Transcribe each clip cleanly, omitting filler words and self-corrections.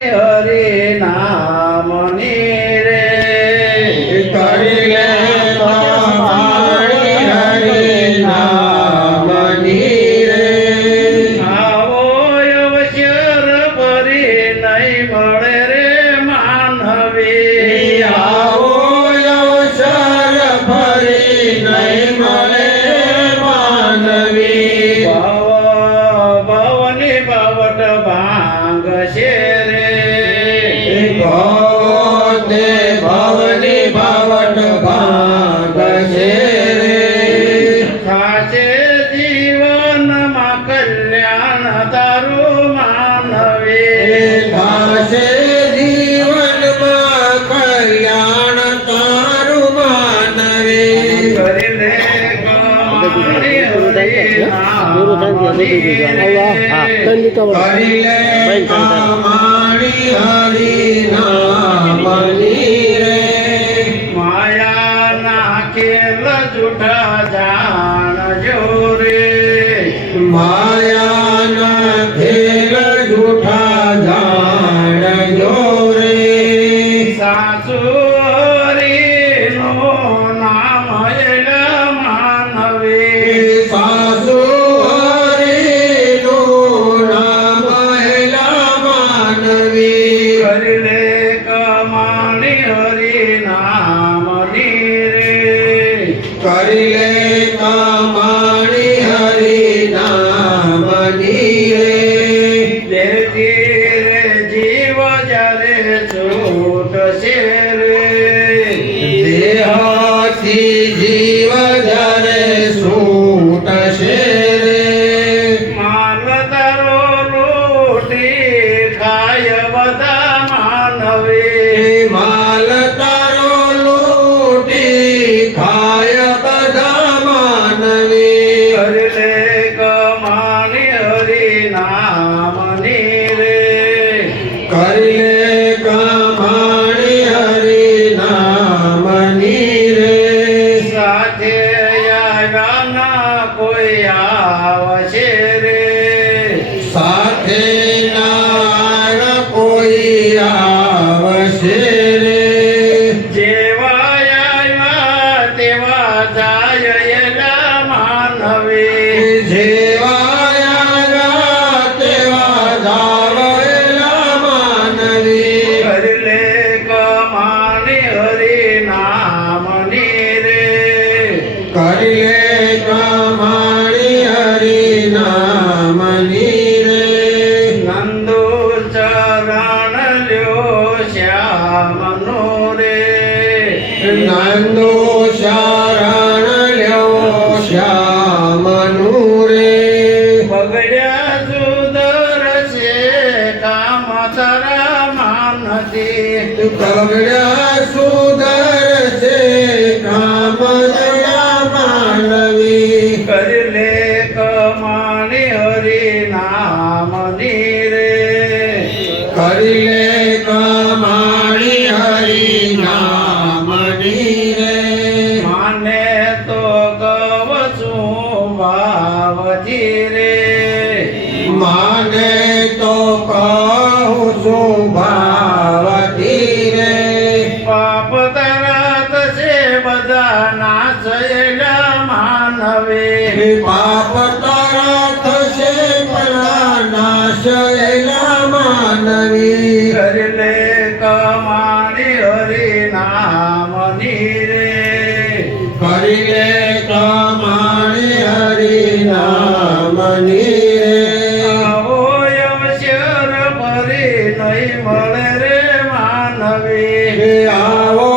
હરિ નામની રે કરી લે મારી હરિ નામની રે આવો અવસર ફરી નહીં મળે રે માનવી આવો અવસર ફરી નહીં મળે માનવી ભવની બાવટ ભાંગ છે ભવની બાવટ ભાંગ છે રે થાશે જીવનમાં કલ્યાણ તારું માનવી થાશે જીવનમાં કલ્યાણ તારું માનવી કરી લે કરી લે માણી હરિ નામની રે માયા નાખેલ જૂઠા જાણજો રે માયા નાખેલ જૂઠા જાણજો રે સાસુ હરિનું નામ એલા માનવી સાસુ કરી લે કમાણી હરિ નામની રે કરી લે કમાણી હરિ નામની રે દેહથી રે જીવ જ્યારે છૂટશે રે દેહથી જીવ જ્યારે છૂટશે રે માલ તારો રોટી ખાય બધા માનવી માલ તારો લૂટી ખાય બધા માનવી કરી લે કમાણી હરિ નામની રે કરી લે કમાણી હરિ નામની રે સાથે આવ્યા કોઈ આવશે રે સાથે કોઈ આવશે રે જેવા આવ્યા તેવા જાય એલા માનવી જેવા આવ્યા તેવા જાય એલા માનવી કરી લે કમાણી હરિ નામની રે કરી લે કમાણી હરિ નામની રે નંદુ ચરણ લ્યો શ્યામનો રે નંદુ શરણ લ્યો શ્યામનું રે બગડ્યા સુધરશે કામ તારા માનથી બગડ્યા સુધરશે કામ તારા માનવી કરી લે કમાણી હરિ નામની રે કરી લે કમાણી હરિ નામની રે માને તો ગવ છું ભાવથી રે માને તો કહું છું ભાવથી રે પાપ તરત છે બધા નાશયેલા માનવી પાપ તરત છે બધા નાશયેલા માનવી કરી લે કમાણી હરિ નામની રે કરી લે કમાણી હરિ નામની રે આવો અવસર ફરી નહીં મળે રે માનવી આવો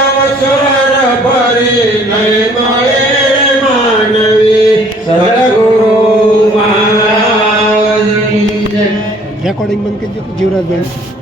અવસર ફરી નહીં મળે રે માનવી સદગુરુ મહારાજની જય રેકોર્ડિંગ બંધ કરી દો જીવરાજભાઈ